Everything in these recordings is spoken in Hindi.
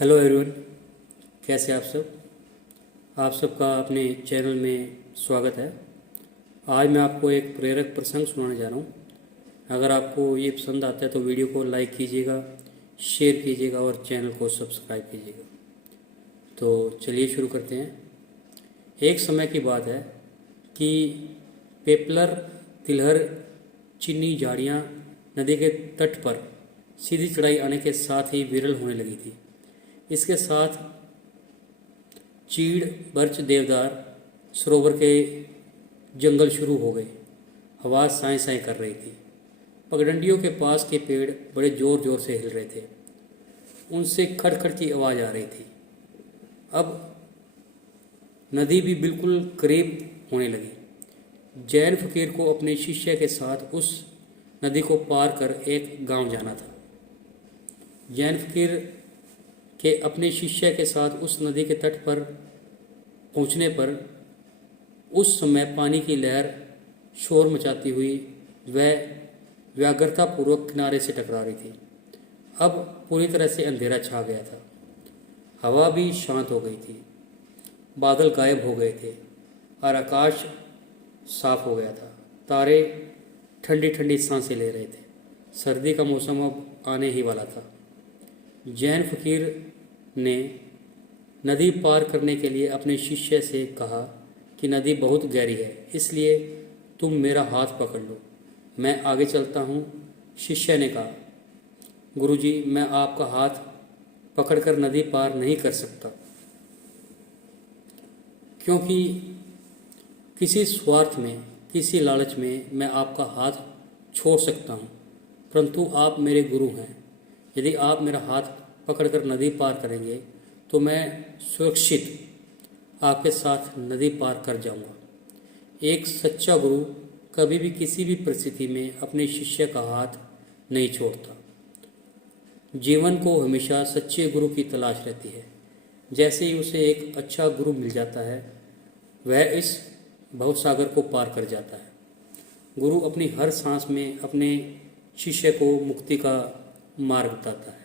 हेलो एवरीवन, कैसे आप सब। आप सबका अपने चैनल में स्वागत है। आज मैं आपको एक प्रेरक प्रसंग सुनाने जा रहा हूँ। अगर आपको ये पसंद आता है तो वीडियो को लाइक कीजिएगा, शेयर कीजिएगा और चैनल को सब्सक्राइब कीजिएगा। तो चलिए शुरू करते हैं। एक समय की बात है कि पेपलर, तिलहर, चीनी झाड़ियाँ नदी के तट पर सीधी चढ़ाई आने के साथ ही विरल होने लगी थी। इसके साथ चीड़, बर्च, देवदार, सरोवर के जंगल शुरू हो गए। हवा साए साए कर रही थी। पगडंडियों के पास के पेड़ बड़े जोर जोर से हिल रहे थे। उनसे खड़खड़ की आवाज़ आ रही थी। अब नदी भी बिल्कुल करीब होने लगी। जैन फकीर को अपने शिष्य के साथ उस नदी को पार कर एक गांव जाना था। जैन फकीर के अपने शिष्य के साथ उस नदी के तट पर पहुंचने पर उस समय पानी की लहर शोर मचाती हुई वह व्याग्रतापूर्वक किनारे से टकरा रही थी। अब पूरी तरह से अंधेरा छा गया था। हवा भी शांत हो गई थी। बादल गायब हो गए थे और आकाश साफ हो गया था। तारे ठंडी ठंडी सांसें ले रहे थे। सर्दी का मौसम अब आने ही वाला था। जैन फकीर ने नदी पार करने के लिए अपने शिष्य से कहा कि नदी बहुत गहरी है, इसलिए तुम मेरा हाथ पकड़ लो, मैं आगे चलता हूँ। शिष्य ने कहा, गुरुजी, मैं आपका हाथ पकड़कर नदी पार नहीं कर सकता, क्योंकि किसी स्वार्थ में, किसी लालच में मैं आपका हाथ छोड़ सकता हूँ, परंतु आप मेरे गुरु हैं। यदि आप मेरा हाथ पकड़कर नदी पार करेंगे तो मैं सुरक्षित आपके साथ नदी पार कर जाऊंगा। एक सच्चा गुरु कभी भी किसी भी परिस्थिति में अपने शिष्य का हाथ नहीं छोड़ता। जीवन को हमेशा सच्चे गुरु की तलाश रहती है। जैसे ही उसे एक अच्छा गुरु मिल जाता है, वह इस भवसागर को पार कर जाता है। गुरु अपनी हर सांस में अपने शिष्य को मुक्ति का मार्ग बताता है।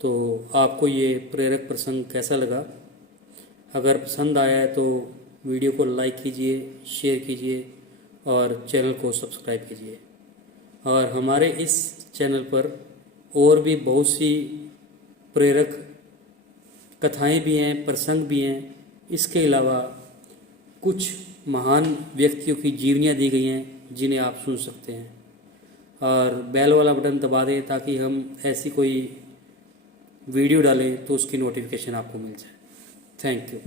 तो आपको ये प्रेरक प्रसंग कैसा लगा? अगर पसंद आया है तो वीडियो को लाइक कीजिए, शेयर कीजिए और चैनल को सब्सक्राइब कीजिए। और हमारे इस चैनल पर और भी बहुत सी प्रेरक कथाएं भी हैं, प्रसंग भी हैं। इसके अलावा कुछ महान व्यक्तियों की जीवनियाँ दी गई हैं जिन्हें आप सुन सकते हैं। और बेल वाला बटन दबा दें ताकि हम ऐसी कोई वीडियो डालें तो उसकी नोटिफिकेशन आपको मिल जाए। Thank you.